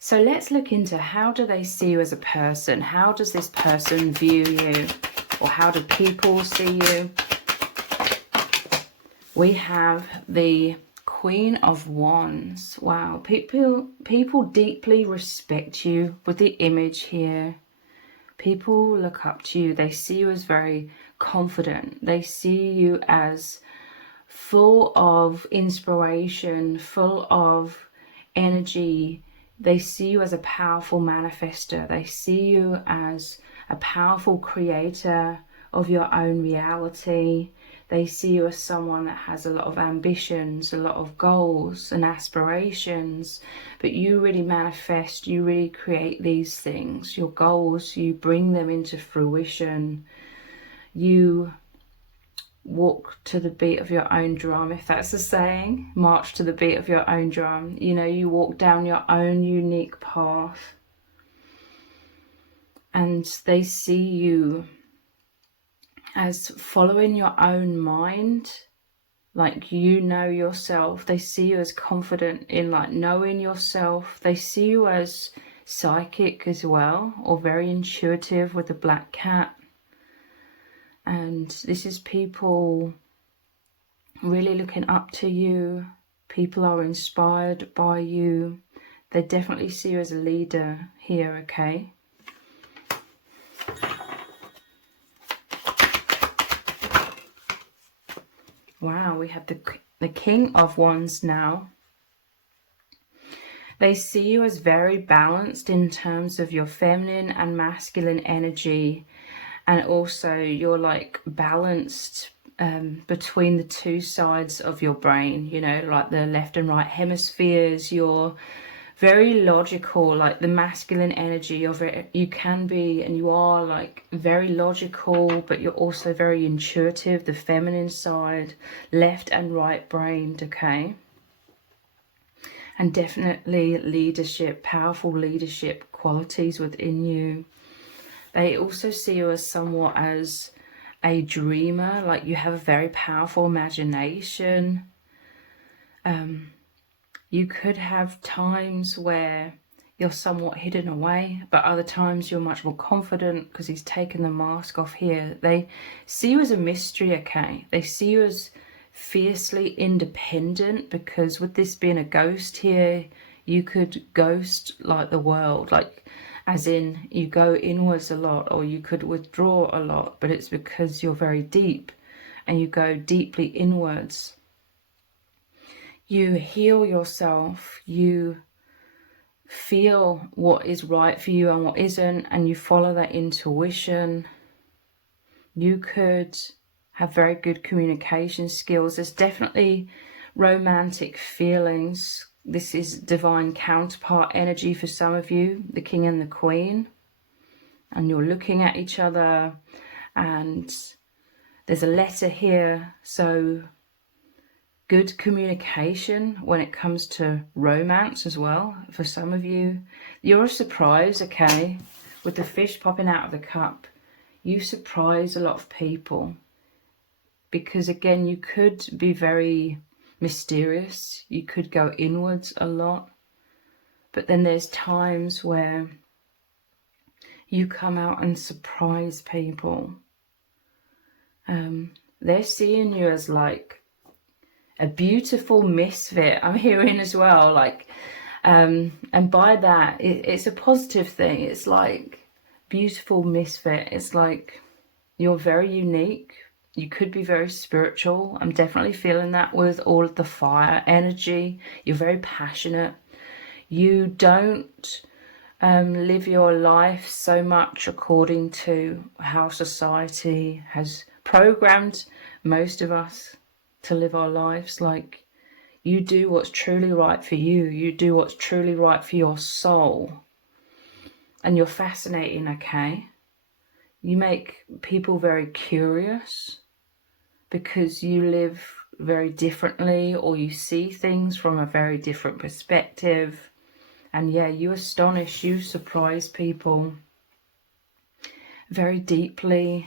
So let's look into, how do they see you as a person? How does this person view you? Or how do people see you? We have the Queen of Wands. Wow, people deeply respect you with the image here. People look up to you. They see you as very confident. They see you as full of inspiration, full of energy. They see you as a powerful manifester. They see you as a powerful creator of your own reality. They see you as someone that has a lot of ambitions, a lot of goals and aspirations, but you really manifest, you really create these things. Your goals, you bring them into fruition. You walk to the beat of your own drum, if that's a saying. March to the beat of your own drum. You know, you walk down your own unique path. And they see you as following your own mind, like you know yourself. They see you as confident in like knowing yourself. They see you as psychic as well, or very intuitive with the black cat. And this is people really looking up to you. People are inspired by you. They definitely see you as a leader here, okay? Wow, we have the King of Wands now. They see you as very balanced in terms of your feminine and masculine energy, and also you're like balanced between the two sides of your brain, you know, like the left and right hemispheres. You're very logical, like the masculine energy of it. You can be, and you are like very logical, but you're also very intuitive, the feminine side, left and right brained, okay? And definitely leadership, powerful leadership qualities within you. They also see you as somewhat as a dreamer, like you have a very powerful imagination. You could have times where you're somewhat hidden away, but other times you're much more confident because he's taken the mask off here. They see you as a mystery, okay? They see you as fiercely independent, because with this being a ghost here, you could ghost like the world, like as in you go inwards a lot, or you could withdraw a lot, but it's because you're very deep and you go deeply inwards. You heal yourself, you feel what is right for you and what isn't, and you follow that intuition. You could have very good communication skills. There's definitely romantic feelings. This is divine counterpart energy for some of you, the King and the Queen. And you're looking at each other, and there's a letter here. So good communication when it comes to romance as well. For some of you, you're a surprise, okay? With the fish popping out of the cup, you surprise a lot of people. Because again, you could be very mysterious. You could go inwards a lot. But then there's times where you come out and surprise people. They're seeing you as like a beautiful misfit, I'm hearing as well, like and by that it's a positive thing. It's like beautiful misfit. It's like you're very unique. You could be very spiritual. I'm definitely feeling that with all of the fire energy. You're very passionate. You don't live your life so much according to how society has programmed most of us to live our lives. Like, you do what's truly right for you. You do what's truly right for your soul. And you're fascinating, okay? You make people very curious because you live very differently, or you see things from a very different perspective. And yeah, you astonish, you surprise people very deeply.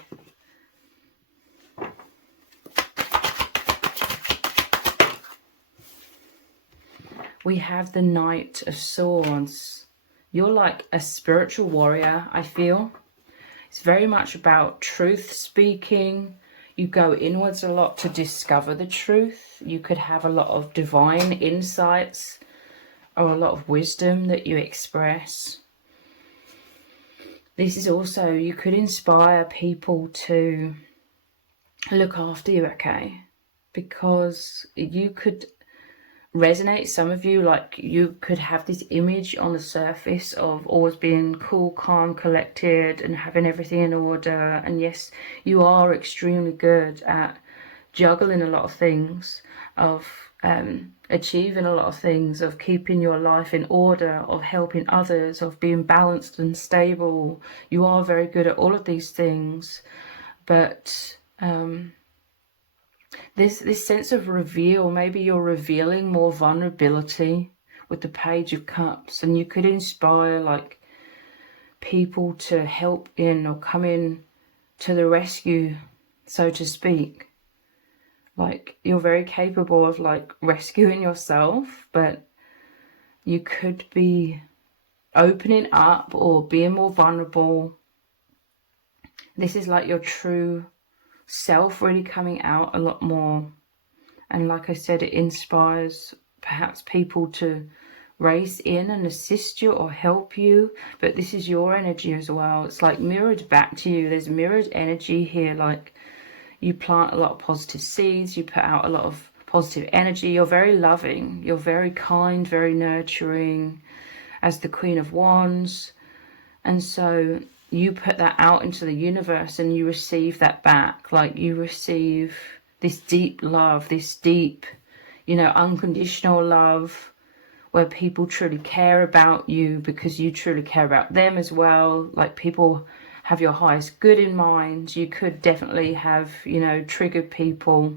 We have the Knight of Swords. You're like a spiritual warrior, I feel. It's very much about truth speaking. You go inwards a lot to discover the truth. You could have a lot of divine insights or a lot of wisdom that you express. This is also, you could inspire people to look after you, okay? Because you could resonate, some of you, like you could have this image on the surface of always being cool, calm, collected and having everything in order. And yes, you are extremely good at juggling a lot of things, of achieving a lot of things, of keeping your life in order, of helping others, of being balanced and stable. You are very good at all of these things, but this sense of reveal, maybe you're revealing more vulnerability with the Page of Cups, and you could inspire like people to help in or come in to the rescue, so to speak. Like you're very capable of like rescuing yourself, but you could be opening up or being more vulnerable. This is like your true self really coming out a lot more. And like I said, it inspires perhaps people to race in and assist you or help you, but this is your energy as well. It's like mirrored back to you. There's mirrored energy here. Like you plant a lot of positive seeds, you put out a lot of positive energy. You're very loving, you're very kind, very nurturing as the Queen of Wands. And so you put that out into the universe and you receive that back. Like you receive this deep love, this deep, you know, unconditional love, where people truly care about you because you truly care about them as well. Like people have your highest good in mind. You could definitely have, you know, triggered people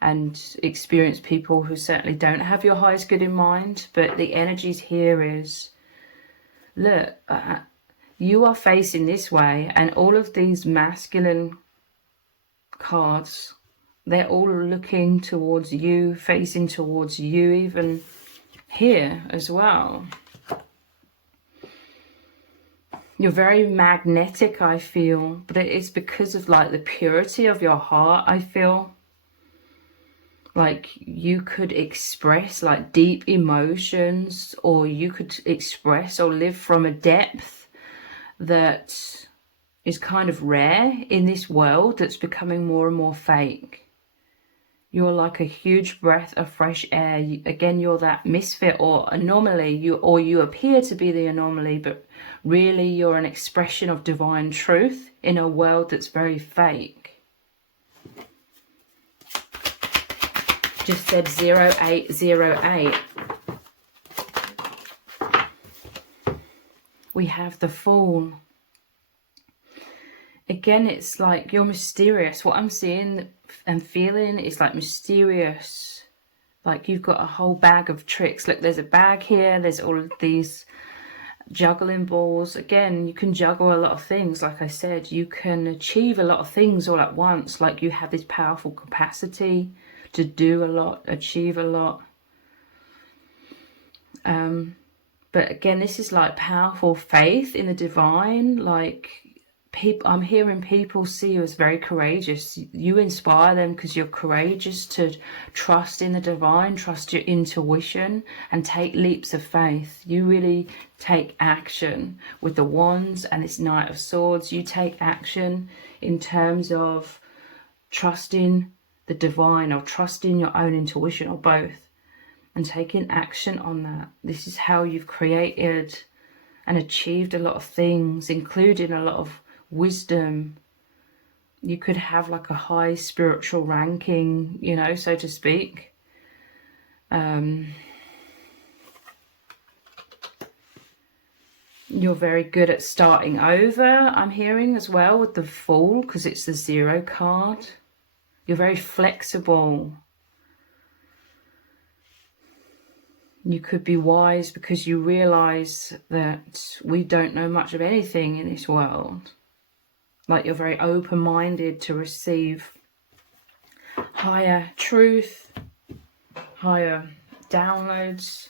and experience people who certainly don't have your highest good in mind. But the energies here is, look, you are facing this way, and all of these masculine cards, they're all looking towards you, facing towards you, even here as well. You're very magnetic, I feel, but it is because of like the purity of your heart, I feel. Like you could express like deep emotions, or you could express or live from a depth that is kind of rare in this world that's becoming more and more fake. You're like a huge breath of fresh air. Again, you're that misfit or anomaly. You appear to be the anomaly, but really you're an expression of divine truth in a world that's very fake. Just said 0808. We have the Fool. Again, it's like you're mysterious. What I'm seeing and feeling is like mysterious. Like you've got a whole bag of tricks. Look, there's a bag here. There's all of these juggling balls. Again, you can juggle a lot of things. Like I said, you can achieve a lot of things all at once. Like you have this powerful capacity to do a lot, achieve a lot. But again, this is like powerful faith in the divine. Like people, I'm hearing people see you as very courageous. You inspire them because you're courageous to trust in the divine, trust your intuition, and take leaps of faith. You really take action with the Wands and this Knight of Swords. You take action in terms of trusting the divine or trusting your own intuition, or both, and taking action on that. This is how you've created and achieved a lot of things, including a lot of wisdom. You could have like a high spiritual ranking, you know, so to speak. You're very good at starting over, I'm hearing as well, with the Fool, because it's the 0 card. You're very flexible. You could be wise because you realize that we don't know much of anything in this world. Like you're very open-minded to receive higher truth, higher downloads.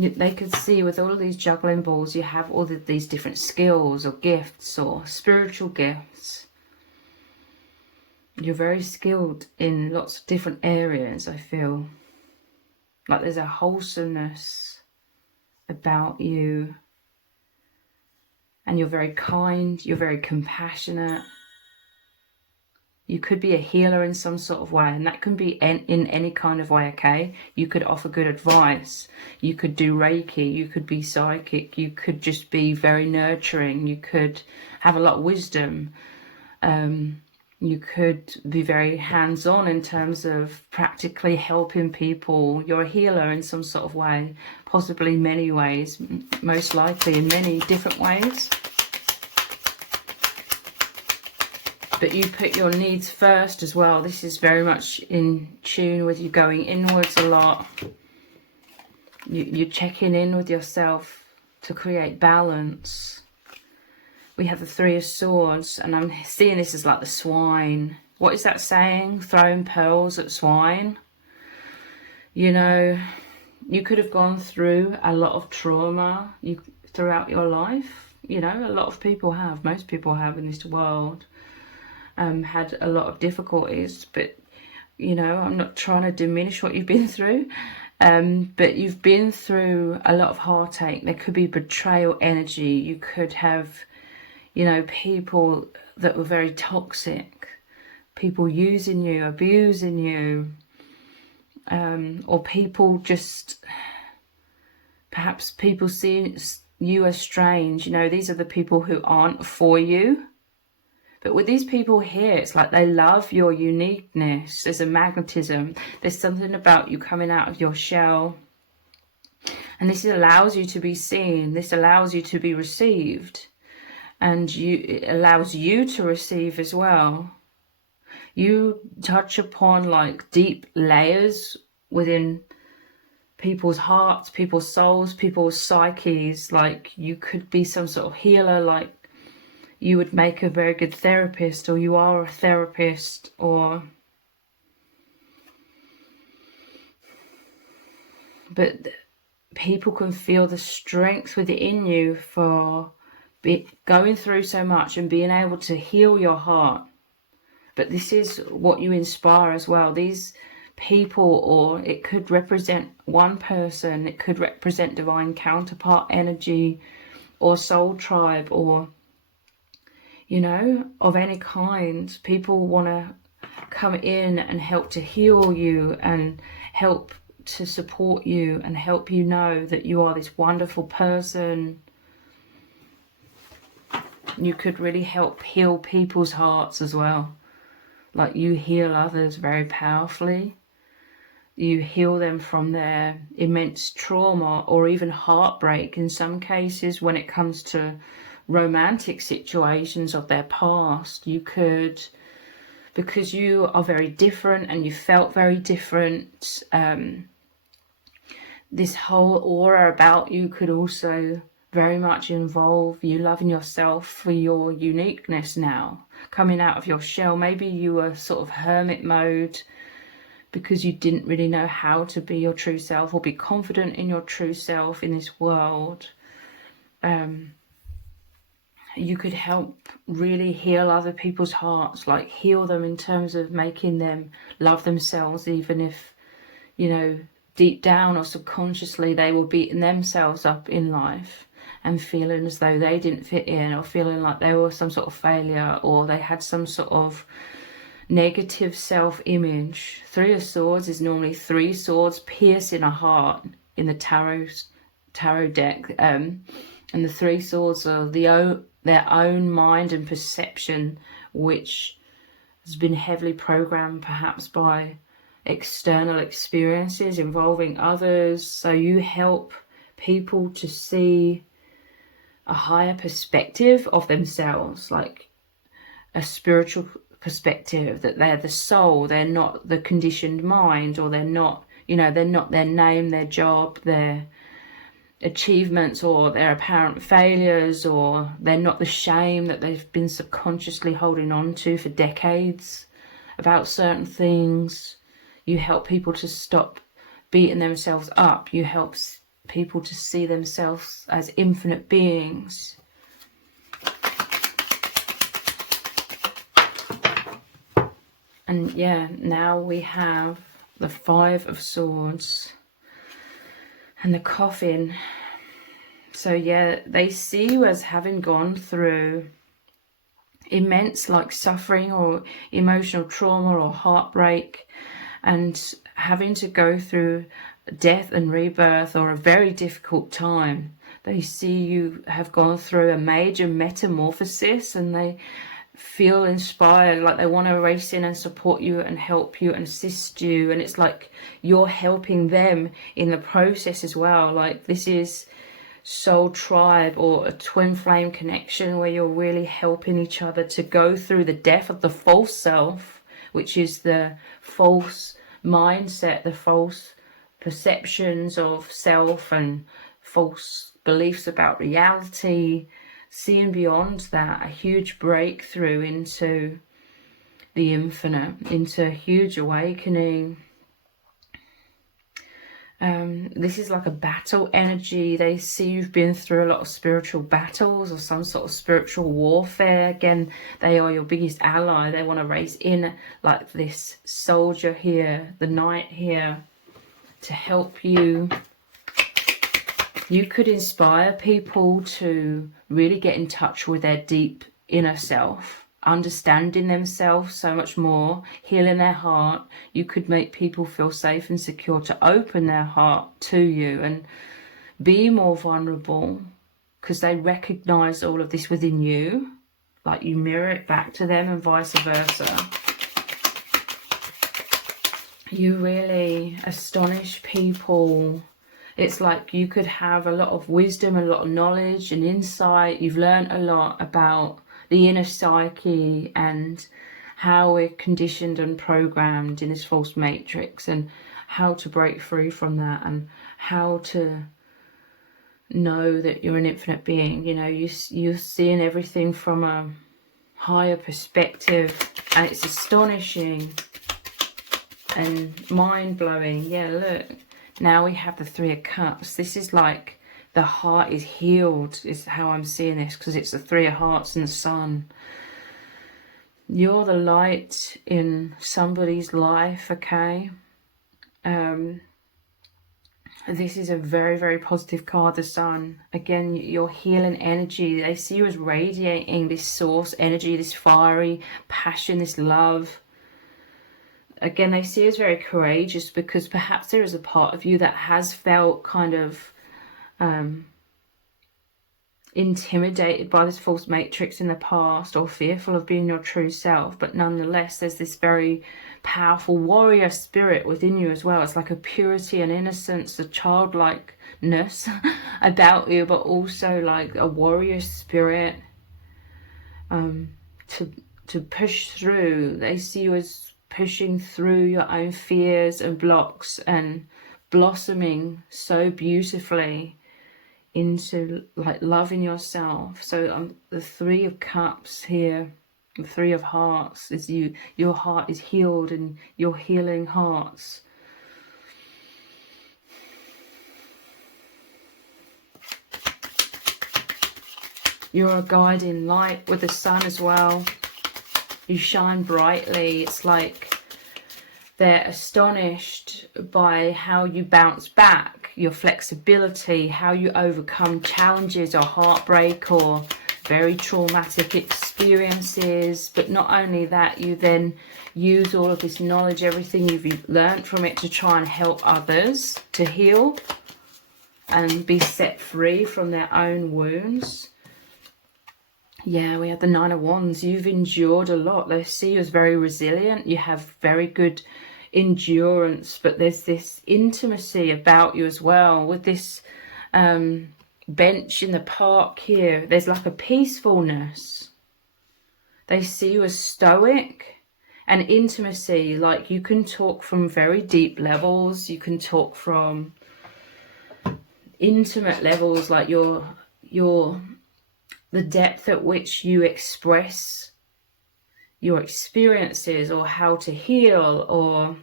They could see with all of these juggling balls, you have all of these different skills or gifts or spiritual gifts. You're very skilled in lots of different areas, I feel. Like there's a wholesomeness about you. And you're very kind, you're very compassionate. You could be a healer in some sort of way, and that can be in any kind of way, okay? You could offer good advice. You could do Reiki. You could be psychic. You could just be very nurturing. You could have a lot of wisdom. You could be very hands-on in terms of practically helping people. You're a healer in some sort of way, possibly many ways, most likely in many different ways. But you put your needs first as well. This is very much in tune with you going inwards a lot. You're checking in with yourself to create balance. We have the Three of Swords, and I'm seeing this as like the swine. What is that saying? Throwing pearls at swine. You know, you could have gone through a lot of trauma throughout your life. You know, a lot of people have. Most people have in this world. Had a lot of difficulties, but you know, I'm not trying to diminish what you've been through, but you've been through a lot of heartache. There could be betrayal energy. You could have, you know, people that were very toxic, people using you, abusing you, or people just, perhaps people see you as strange. You know, these are the people who aren't for you. But with these people here, it's like they love your uniqueness. There's a magnetism. There's something about you coming out of your shell. And this allows you to be seen. This allows you to be received. And it allows you to receive as well. You touch upon like deep layers within people's hearts, people's souls, people's psyches. Like you could be some sort of healer, like you would make a very good therapist, or you are a therapist, or... But people can feel the strength within you for going through so much and being able to heal your heart. But this is what you inspire as well. These people, or it could represent one person, it could represent divine counterpart energy, or soul tribe, or... you know, of any kind. People want to come in and help to heal you and help to support you and help you know that you are this wonderful person. You could really help heal people's hearts as well. Like you heal others very powerfully. You heal them from their immense trauma or even heartbreak in some cases when it comes to romantic situations of their past. You could, because you are very different and you felt very different, this whole aura about you could also very much involve you loving yourself for your uniqueness now, coming out of your shell. Maybe you were sort of hermit mode because you didn't really know how to be your true self or be confident in your true self in this world. You could help really heal other people's hearts, like heal them in terms of making them love themselves, even if, you know, deep down or subconsciously they were beating themselves up in life and feeling as though they didn't fit in, or feeling like they were some sort of failure, or they had some sort of negative self-image. Three of Swords is normally three swords piercing a heart in the tarot deck, and the three swords are their own mind and perception, which has been heavily programmed perhaps by external experiences involving others. So you help people to see a higher perspective of themselves, like a spiritual perspective, that they're the soul, they're not the conditioned mind, or they're not, you know, they're not their name, their job, their achievements, or their apparent failures, or they're not the shame that they've been subconsciously holding on to for decades about certain things. You help people to stop beating themselves up. You help people to see themselves as infinite beings. And yeah, now we have the Five of Swords and the Coffin. So yeah, they see you as having gone through immense like suffering or emotional trauma or heartbreak, and having to go through death and rebirth, or a very difficult time. They see you have gone through a major metamorphosis, and they feel inspired, like they want to race in and support you and help you and assist you. And it's like you're helping them in the process as well. Like this is soul tribe or a twin flame connection where you're really helping each other to go through the death of the false self, which is the false mindset, the false perceptions of self and false beliefs about reality. Seeing beyond that, a huge breakthrough into the infinite, into a huge awakening. This is like a battle energy. They see you've been through a lot of spiritual battles or some sort of spiritual warfare. Again, they are your biggest ally. They want to race in like this soldier here, the knight here, to help you. You could inspire people to really get in touch with their deep inner self, understanding themselves so much more, healing their heart. You could make people feel safe and secure to open their heart to you and be more vulnerable, because they recognize all of this within you, like you mirror it back to them and vice versa. You really astonish people. It's like you could have a lot of wisdom, a lot of knowledge and insight. You've learned a lot about the inner psyche and how we're conditioned and programmed in this false matrix, and how to break free from that, and how to know that you're an infinite being. You know, you're seeing everything from a higher perspective, and it's astonishing and mind-blowing. Yeah, look. Now we have the Three of Cups. This is like the heart is healed, is how I'm seeing this, because it's the Three of Hearts and the Sun. You're the light in somebody's life, okay? This is a very, very positive card, the Sun. Again, your healing energy. They see you as radiating this source energy, this fiery passion, this love. Again, they see you as very courageous, because perhaps there is a part of you that has felt kind of intimidated by this false matrix in the past, or fearful of being your true self. But nonetheless, there's this very powerful warrior spirit within you as well. It's like a purity and innocence, a childlikeness about you, but also like a warrior spirit to push through. They see you as pushing through your own fears and blocks and blossoming so beautifully into like loving yourself. So the Three of Cups here, the Three of Hearts, is you. Your heart is healed and you're healing hearts. You're a guiding light with the Sun as well. You shine brightly. It's like they're astonished by how you bounce back, your flexibility, how you overcome challenges or heartbreak or very traumatic experiences. But not only that, you then use all of this knowledge, everything you've learned from it, to try and help others to heal and be set free from their own wounds. Yeah, we have the Nine of Wands. You've endured a lot. They see you as very resilient. You have very good endurance, but there's this intimacy about you as well. With this bench in the park here, there's like a peacefulness. They see you as stoic, and intimacy. Like you can talk from very deep levels. You can talk from intimate levels, like the depth at which you express your experiences, or how to heal, or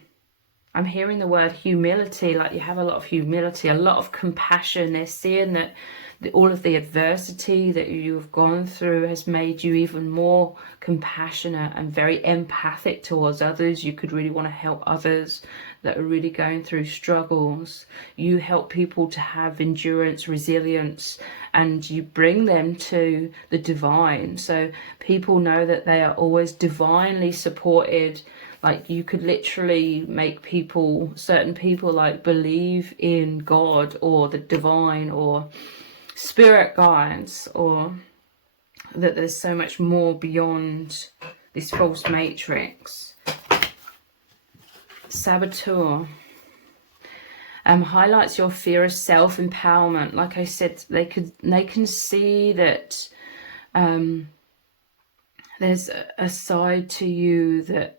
I'm hearing the word humility, like you have a lot of humility, a lot of compassion. They're seeing that all of the adversity that you've gone through has made you even more compassionate and very empathic towards others. You could really want to help others that are really going through struggles. You help people to have endurance, resilience, and you bring them to the divine. So people know that they are always divinely supported. Like you could literally make people, certain people, like believe in God or the divine or spirit guides, or that there's so much more beyond this false matrix. Saboteur highlights your fear of self-empowerment. Like I said, they can see that there's a side to you that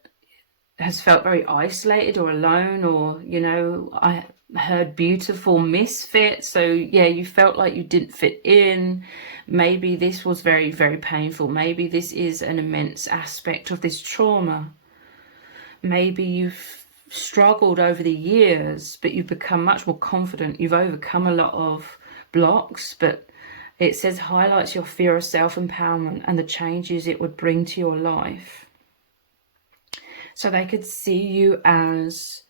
has felt very isolated or alone, or, you know, I heard beautiful misfit. So yeah, you felt like you didn't fit in. Maybe this was very, very painful. Maybe this is an immense aspect of this trauma. Maybe you've struggled over the years, but you've become much more confident. You've overcome a lot of blocks, but it says highlights your fear of self-empowerment and the changes it would bring to your life. So they could see you as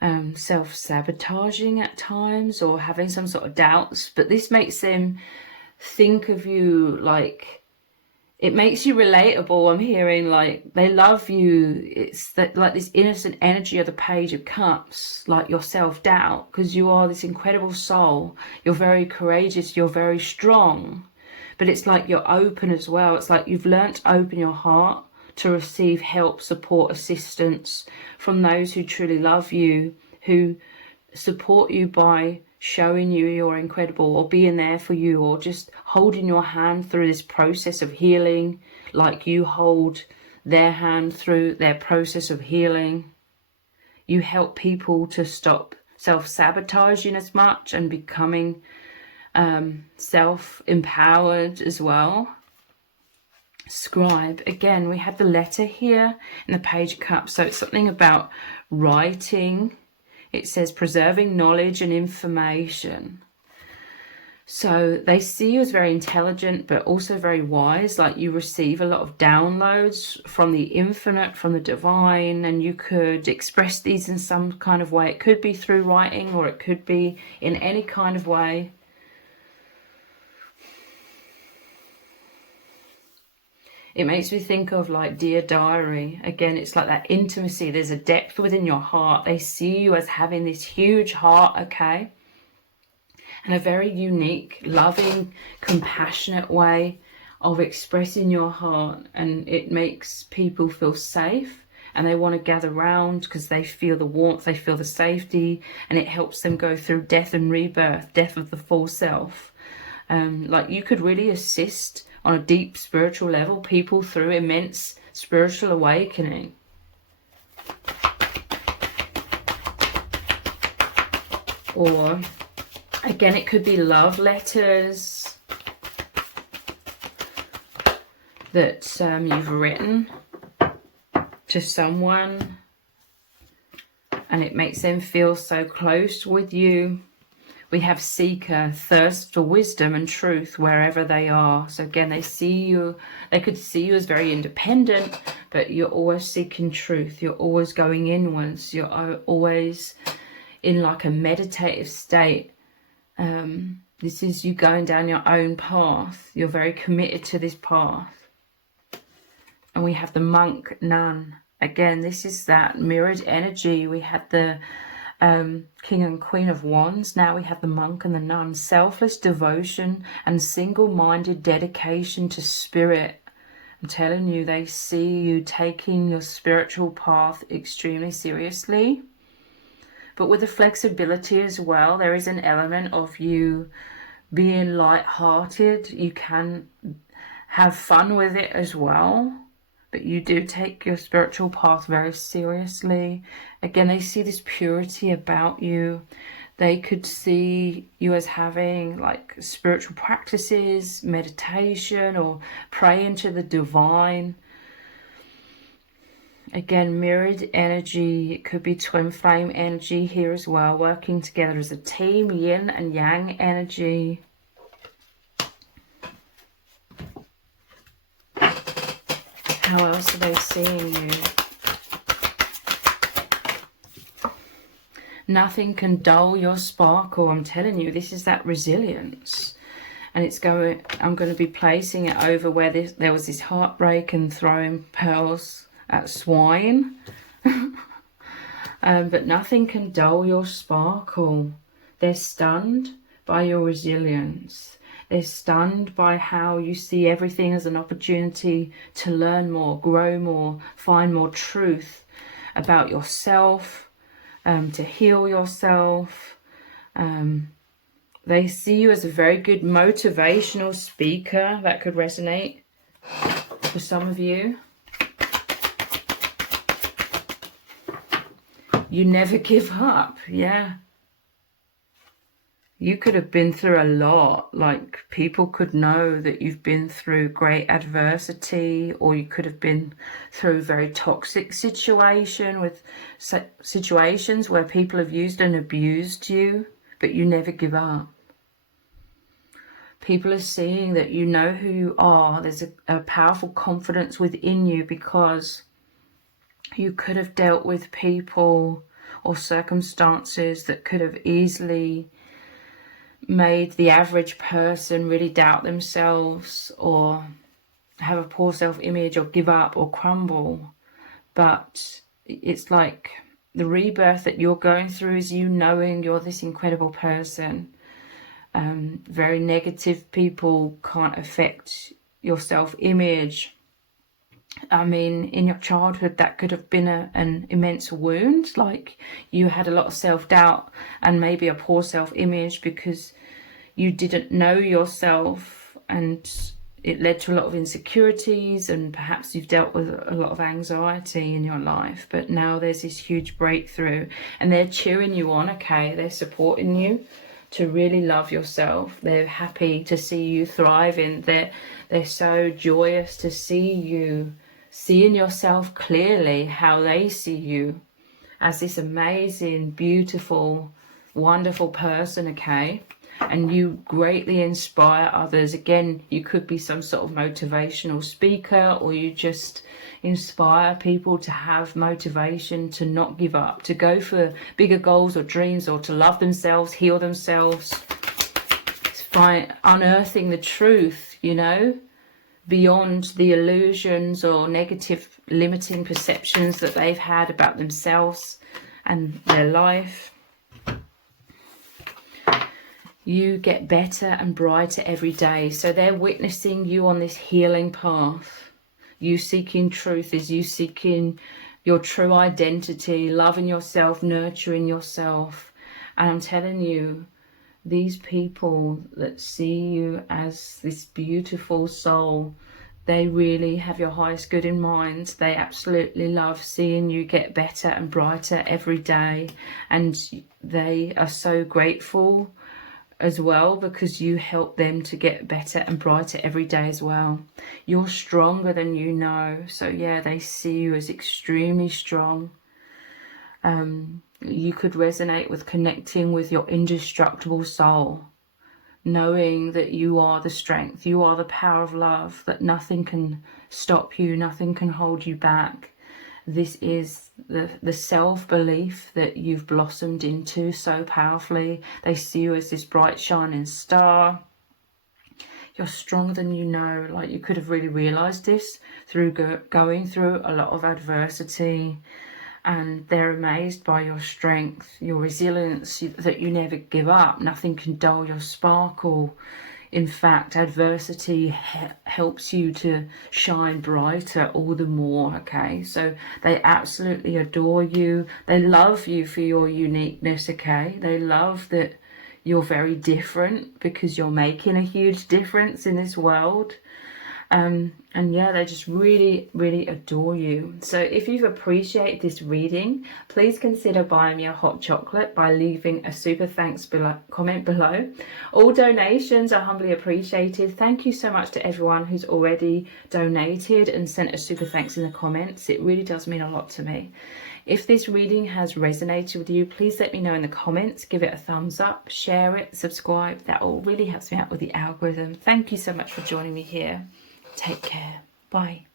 self-sabotaging at times, or having some sort of doubts, but this makes them think of you like, it makes you relatable. I'm hearing like they love you. It's that, like this innocent energy of the Page of Cups, like your self-doubt, because you are this incredible soul. You're very courageous, you're very strong, but it's like you're open as well. It's like you've learnt to open your heart to receive help, support, assistance from those who truly love you, who support you by showing you you're incredible, or being there for you, or just holding your hand through this process of healing, like you hold their hand through their process of healing. You help people to stop self-sabotaging as much and becoming self-empowered as well. Scribe, again, we have the letter here in the Page of Cups, so it's something about writing. It says preserving knowledge and information. So they see you as very intelligent, but also very wise. Like you receive a lot of downloads from the infinite, from the divine, and you could express these in some kind of way. It could be through writing, or it could be in any kind of way. It makes me think of like Dear Diary. Again, it's like that intimacy. There's a depth within your heart. They see you as having this huge heart, okay? And a very unique, loving, compassionate way of expressing your heart. And it makes people feel safe, and they want to gather around because they feel the warmth, they feel the safety, and it helps them go through death and rebirth, death of the false self. Like you could really assist on a deep spiritual level people through immense spiritual awakening. Or again, it could be love letters that you've written to someone, and it makes them feel so close with you. We have seeker, thirst for wisdom and truth wherever they are. So again, they see you, they could see you as very independent, but you're always seeking truth. You're always going inwards. You're always in like a meditative state. This is you going down your own path. You're very committed to this path. And we have the monk, nun. Again, this is that mirrored energy. We had the King and Queen of Wands. Now we have the monk and the nun. Selfless devotion and single-minded dedication to spirit. I'm telling you, they see you taking your spiritual path extremely seriously, but with the flexibility as well. There is an element of you being light-hearted. You can have fun with it as well, but you do take your spiritual path very seriously. Again, they see this purity about you. They could see you as having like spiritual practices, meditation, or praying to the divine. Again, mirrored energy. It could be twin flame energy here as well, working together as a team, yin and yang energy. How else are they seeing you? Nothing can dull your sparkle. I'm telling you, this is that resilience. And it's going, I'm going to be placing it over where there was this heartbreak and throwing pearls at swine. But nothing can dull your sparkle. They're stunned by your resilience. They're stunned by how you see everything as an opportunity to learn more, grow more, find more truth about yourself, to heal yourself. They see you as a very good motivational speaker. That could resonate for some of you. You never give up. Yeah. You could have been through a lot. Like, people could know that you've been through great adversity, or you could have been through a very toxic situation with situations where people have used and abused you, but you never give up. People are seeing that you know who you are. There's a powerful confidence within you, because you could have dealt with people or circumstances that could have easily made the average person really doubt themselves or have a poor self-image or give up or crumble. But it's like the rebirth that you're going through is you knowing you're this incredible person. Very negative people can't affect your self-image. I mean, in your childhood, that could have been an immense wound. Like, you had a lot of self-doubt and maybe a poor self-image because you didn't know yourself, and it led to a lot of insecurities, and perhaps you've dealt with a lot of anxiety in your life. But now there's this huge breakthrough, and they're cheering you on, okay? They're supporting you to really love yourself. They're happy to see you thriving. They're so joyous to see you seeing yourself clearly, how they see you as this amazing, beautiful, wonderful person, okay? And you greatly inspire others. Again, you could be some sort of motivational speaker, or you just inspire people to have motivation, to not give up, to go for bigger goals or dreams, or to love themselves, heal themselves, find unearthing the truth, you know, beyond the illusions or negative limiting perceptions that they've had about themselves and their life. You get better and brighter every day. So they're witnessing you on this healing path. You seeking truth is you seeking your true identity, loving yourself, nurturing yourself. And I'm telling you, these people that see you as this beautiful soul, they really have your highest good in mind. They absolutely love seeing you get better and brighter every day. And they are so grateful as well, because you help them to get better and brighter every day as well. You're stronger than you know. So yeah, they see you as extremely strong. You could resonate with connecting with your indestructible soul, knowing that you are the strength, you are the power of love, that nothing can stop you, nothing can hold you back. This is the self-belief that you've blossomed into so powerfully. They see you as this bright shining star. You're stronger than you know. Like, you could have really realized this through going through a lot of adversity, and they're amazed by your strength, your resilience, that you never give up. Nothing can dull your sparkle. In fact, adversity helps you to shine brighter all the more, okay? So they absolutely adore you. They love you for your uniqueness, okay? They love that you're very different, because you're making a huge difference in this world. And yeah, they just really, really adore you. So if you've appreciated this reading, please consider buying me a hot chocolate by leaving a super thanks comment below. All donations are humbly appreciated. Thank you so much to everyone who's already donated and sent a super thanks in the comments. It really does mean a lot to me. If this reading has resonated with you, please let me know in the comments. Give it a thumbs up, share it, subscribe. That all really helps me out with the algorithm. Thank you so much for joining me here. Take care. Bye.